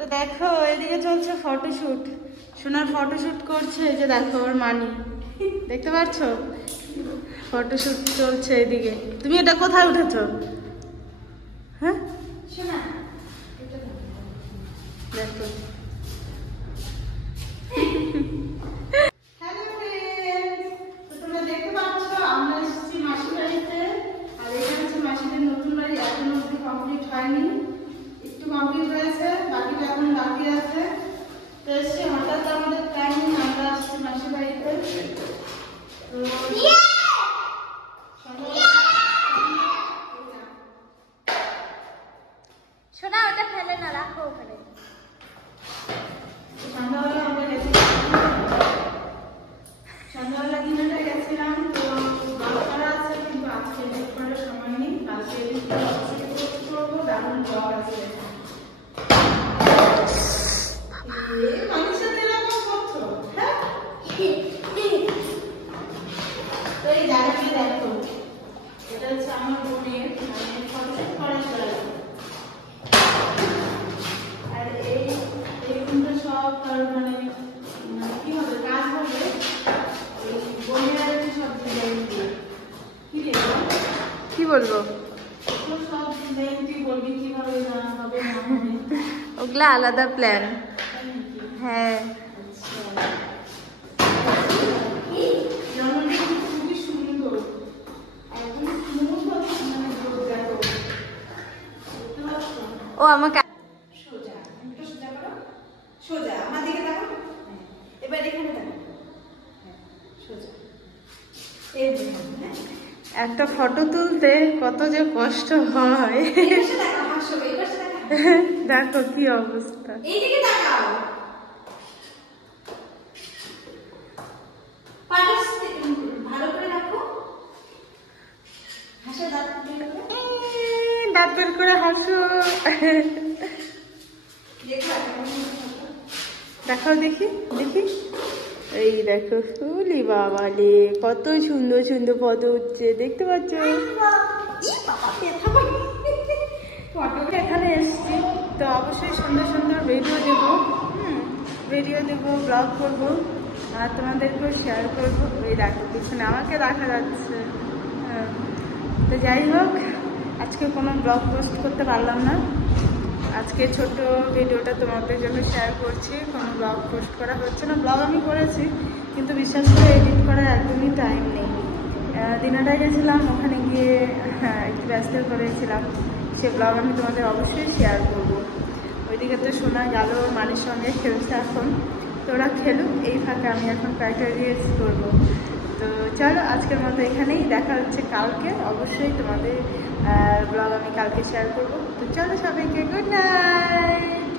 তো দেখো এদিকে চলছে ফটোশুট, সোনার ফটোশুট করছে। এই যে দেখো ওর মানি, দেখতে পাচ্ছ ফটোশুট চলছে এদিকে। তুমি এটা কোথায় উঠেছো? হ্যাঁ দেখো। হ্যালো ফ্রেন্ডস, তোমরা দেখতে পাচ্ছ আমরা এসেছি মাসির বাড়িতে। আর এটা হচ্ছে মাসিদের নতুন বাড়ি, এখনো অব্দি কমপ্লিট হয়নি, একটু কমপ্লিট হয়েছে, বাকিটা এখন বাকি আছে। তো এসে হঠাৎ আমাদের প্ল্যানিং, আমরা আসছি মাসির বাড়িতে। তো সোনা ওটা ফেলে না, রাখো ওখানে। সন্ধ্যাবেলা আমরা গেছিলাম, সন্ধ্যাবেলা দিনটা গেছিলাম। তো ব্লগ করা আছে, কিন্তু আজকে এডিট করার সময় নেই। কালকে এডিট করবো, দারুণ ব্লগ আছে। মানুষের এরকম করছো, হ্যাঁ? তো এই জায়গাটি দেখো, এটা হচ্ছে আমার বোনের, মানে ফটোশুট করার জায়গা। আর এই রুমটা সব তার মানে কি হবে, কাজ হবে ওই বোনের সব ডিজাইন দিয়ে। কি বলবো, সব ডিজাইন তুই বলবি কিভাবে হবে না হবে, ওগুলা আলাদা প্ল্যান। হ্যাঁ খুবই সুন্দর, একদম স্মুথ হচ্ছে, মানে দেখো ও আমাকে সোজা, মুখটা সোজা করো, সোজা আমার দিকে দেখো, এবার এখানে দেখো, সোজা। এই দেখো, একটা ফটো তুলতে কত যে কষ্ট হয়। দেখো কি অবস্থা, এইদিকে তাকাও, ভালো করে রাখো, হাসো, দাঁত বের করে হাসো। দেখাও দেখি দেখি, এই দেখো ফুলি বাবা রে, কত সুন্দর সুন্দর ফটো উঠছে, দেখতে পাচ্ছ? এখানে এসছি তো অবশ্যই সুন্দর সুন্দর ভিডিও দেবো, ভিডিও দেবো, ব্লগ করবো, আর তোমাদেরকেও শেয়ার করবো। এই দেখো পিছনে আমাকে দেখা যাচ্ছে। তো যাই হোক, আজকে কোনো ব্লগ পোস্ট করতে পারলাম না, আজকে ছোট ভিডিওটা তোমাদের জন্য শেয়ার করছি। কোনো ব্লগ পোস্ট করা হচ্ছে না, ব্লগ আমি করেছি কিন্তু বিশ্বাস করে এডিট করার একদমই টাইম নেই। দিনাটায় গেছিলাম, ওখানে গিয়ে একটু ব্যস্ত করেছিলাম, সে ব্লগ আমি তোমাদের অবশ্যই শেয়ার করবো। ওইদিকে তো শোনা গেল মানির সঙ্গে খেলছে এখন, তো ওরা খেলুক, এই ফাঁকে আমি এখন কয়েকটা রিলস করবো। তো চলো আজকের মতো এখানেই, দেখা হচ্ছে কালকে, অবশ্যই তোমাদের ব্লগ আমি কালকে শেয়ার করবো। তো চলো সবাইকে গুড নাইট।